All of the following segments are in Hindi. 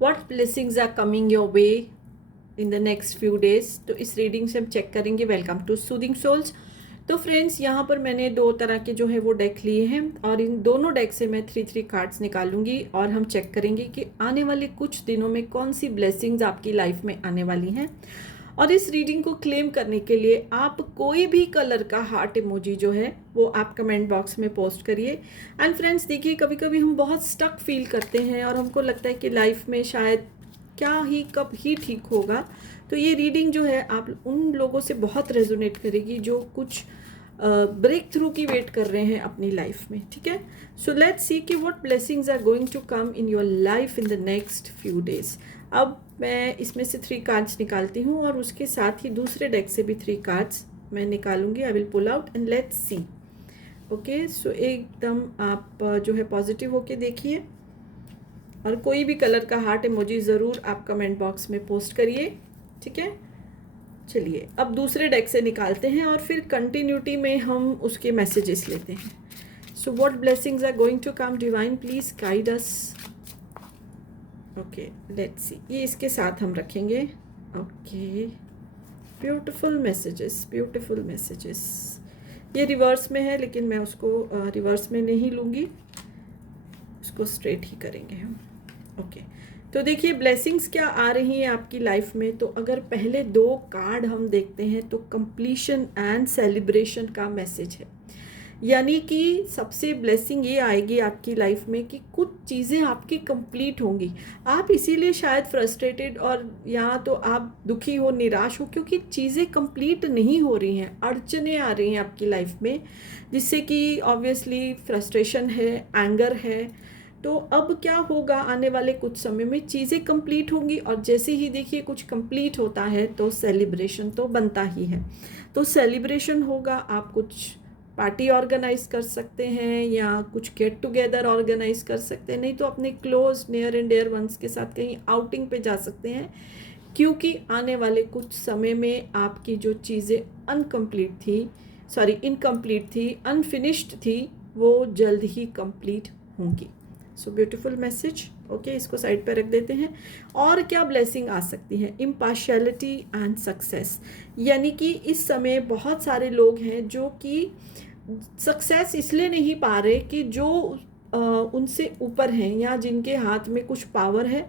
What blessings are coming your way in the next few days. तो इस रीडिंग से हम चेक करेंगे। Welcome to soothing souls. तो फ्रेंड्स, यहाँ पर मैंने दो तरह के जो है वो डेक लिए हैं और इन दोनों डेक से मैं 3 कार्ड्स निकालूंगी और हम चेक करेंगे कि आने वाले कुछ दिनों में कौन सी ब्लेसिंग्स आपकी लाइफ में आने वाली हैं। और इस रीडिंग को क्लेम करने के लिए आप कोई भी कलर का हार्ट इमोजी जो है वो आप कमेंट बॉक्स में पोस्ट करिए। एंड फ्रेंड्स, देखिए, कभी कभी हम बहुत स्टक फील करते हैं और हमको लगता है कि लाइफ में शायद क्या ही कब ही ठीक होगा। तो ये रीडिंग जो है आप उन लोगों से बहुत रेजोनेट करेगी जो कुछ ब्रेक थ्रू की वेट कर रहे हैं अपनी लाइफ में। ठीक है, सो लेट्स सी कि what blessings are going to come in your life in the next few days. अब मैं इसमें से 3 कार्ड्स निकालती हूँ और उसके साथ ही दूसरे डेक से भी 3 कार्ड्स मैं निकालूंगी। I will pull out and let's see. Okay, so एकदम आप जो है पॉजिटिव होके देखिए और कोई भी कलर का हार्ट इमोजी ज़रूर आप कमेंट बॉक्स में पोस्ट करिए। ठीक है, चलिए अब दूसरे डेक से निकालते हैं और फिर कंटिन्यूटी में हम उसके मैसेजेस लेते हैं। So what blessings are going to come, divine please guide us. Okay, let's see, ये इसके साथ हम रखेंगे। Okay, beautiful messages, beautiful messages. ये रिवर्स में है लेकिन मैं उसको रिवर्स में नहीं लूँगी, उसको स्ट्रेट ही करेंगे हम। ओके, तो देखिए ब्लेसिंग्स क्या आ रही हैं आपकी लाइफ में। तो अगर पहले 2 कार्ड हम देखते हैं तो कंप्लीशन एंड सेलिब्रेशन का मैसेज है। यानी कि सबसे ब्लेसिंग ये आएगी आपकी लाइफ में कि कुछ चीज़ें आपकी कंप्लीट होंगी। आप इसीलिए शायद फ्रस्ट्रेटेड और या तो आप दुखी हो, निराश हो, क्योंकि चीज़ें कंप्लीट नहीं हो रही हैं, अड़चने आ रही हैं आपकी लाइफ में, जिससे कि ऑब्वियसली फ्रस्ट्रेशन है, एंगर है। तो अब क्या होगा, आने वाले कुछ समय में चीज़ें कंप्लीट होंगी और जैसे ही देखिए कुछ कंप्लीट होता है तो सेलिब्रेशन तो बनता ही है। तो सेलिब्रेशन होगा, आप कुछ पार्टी ऑर्गेनाइज कर सकते हैं या कुछ गेट टुगेदर ऑर्गेनाइज कर सकते हैं, नहीं तो अपने close near and dear ones के साथ कहीं आउटिंग पे जा सकते हैं, क्योंकि आने वाले कुछ समय में आपकी जो चीज़ें इनकम्प्लीट थी, अनफिनिश्ड थी, वो जल्द ही कंप्लीट होंगी। So beautiful message. ओके, इसको साइड पे रख देते हैं। और क्या ब्लेसिंग आ सकती है, इम्पार्शियलिटी एंड सक्सेस। यानी कि इस समय बहुत सारे लोग हैं जो कि सक्सेस इसलिए नहीं पा रहे कि जो उनसे ऊपर हैं या जिनके हाथ में कुछ पावर है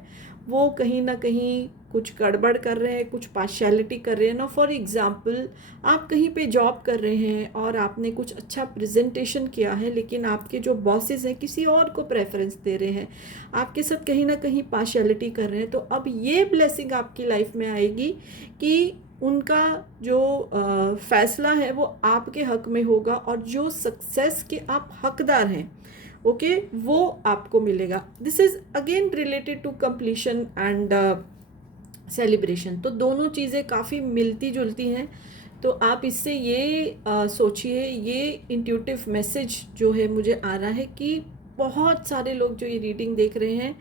वो कहीं ना कहीं कुछ गड़बड़ कर रहे हैं, कुछ पार्शियलिटी कर रहे हैं ना। फॉर एग्जांपल, आप कहीं पे जॉब कर रहे हैं और आपने कुछ अच्छा प्रेजेंटेशन किया है लेकिन आपके जो बॉसेस हैं किसी और को प्रेफरेंस दे रहे हैं, आपके साथ कहीं ना कहीं पार्शियलिटी कर रहे हैं। तो अब ये ब्लेसिंग आपकी लाइफ में आएगी कि उनका जो फैसला है वो आपके हक में होगा और जो सक्सेस के आप हकदार हैं, ओके, वो आपको मिलेगा। This is again related to completion and celebration. तो दोनों चीज़ें काफ़ी मिलती जुलती हैं। तो आप इससे ये सोचिए, ये इंट्यूटिव मैसेज जो है मुझे आ रहा है कि बहुत सारे लोग जो ये रीडिंग देख रहे हैं,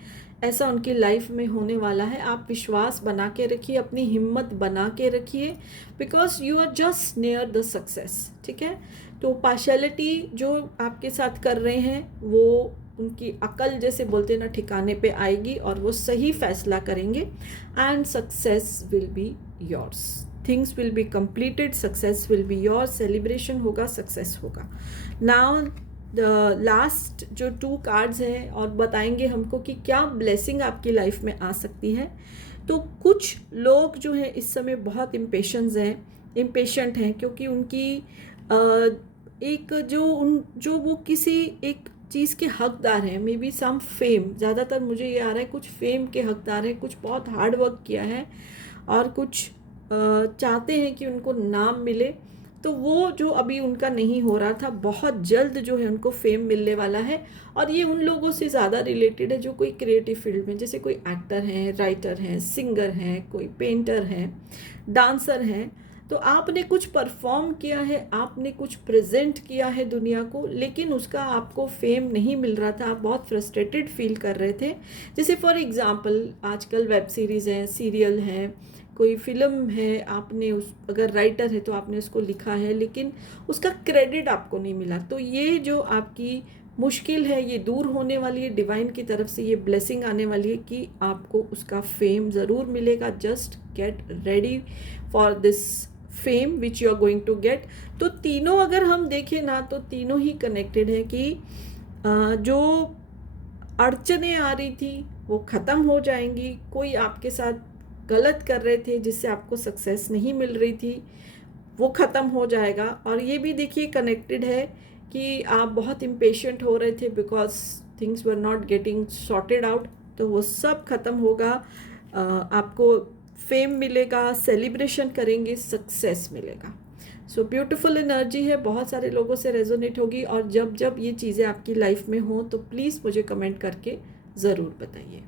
ऐसा उनकी लाइफ में होने वाला है। आप विश्वास बना के रखिए, अपनी हिम्मत बना के रखिए, because you are just near the success. ठीक है, तो पार्शियलिटी जो आपके साथ कर रहे हैं वो उनकी अकल जैसे बोलते ना ठिकाने पे आएगी और वो सही फैसला करेंगे and success will be yours. Things will be completed, success will be yours, celebration होगा, सक्सेस होगा। नाउ द लास्ट जो 2 कार्ड्स हैं और बताएंगे हमको कि क्या ब्लेसिंग आपकी लाइफ में आ सकती है। तो कुछ लोग जो हैं इस समय बहुत इम्पेशेंट हैं क्योंकि उनकी एक जो वो किसी एक चीज़ के हकदार हैं, मे बी सम फेम। ज़्यादातर मुझे ये आ रहा है कुछ फेम के हकदार हैं, कुछ बहुत हार्ड वर्क किया है और कुछ चाहते हैं कि उनको नाम मिले। तो वो जो अभी उनका नहीं हो रहा था, बहुत जल्द जो है उनको फेम मिलने वाला है। और ये उन लोगों से ज़्यादा रिलेटेड है जो कोई क्रिएटिव फील्ड में, जैसे कोई एक्टर हैं, राइटर हैं, सिंगर हैं, कोई पेंटर हैं, डांसर हैं। तो आपने कुछ परफॉर्म किया है, आपने कुछ प्रेजेंट किया है दुनिया को, लेकिन उसका आपको फेम नहीं मिल रहा था, आप बहुत फ्रस्ट्रेटेड फील कर रहे थे। जैसे फॉर एग्जांपल आजकल वेब सीरीज़ हैं, सीरियल हैं, कोई फिल्म है, आपने उस अगर राइटर है तो आपने उसको लिखा है लेकिन उसका क्रेडिट आपको नहीं मिला। तो ये जो आपकी मुश्किल है ये दूर होने वाली है, डिवाइन की तरफ से ये ब्लेसिंग आने वाली है कि आपको उसका फेम ज़रूर मिलेगा। Just get ready for this fame which you are going to get. तो तीनों अगर हम देखें ना तो तीनों ही कनेक्टेड है कि जो अड़चने आ रही थी वो ख़त्म हो जाएंगी। कोई आपके साथ गलत कर रहे थे जिससे आपको सक्सेस नहीं मिल रही थी, वो ख़त्म हो जाएगा। और ये भी देखिए कनेक्टेड है कि आप बहुत इम्पेशेंट हो रहे थे because things were not getting sorted out, तो वो सब ख़त्म होगा। आपको फेम मिलेगा, सेलिब्रेशन करेंगे, सक्सेस मिलेगा। सो ब्यूटीफुल एनर्जी है, बहुत सारे लोगों से रेजोनेट होगी। और जब जब ये चीज़ें आपकी लाइफ में हों तो प्लीज़ मुझे कमेंट करके ज़रूर बताइए।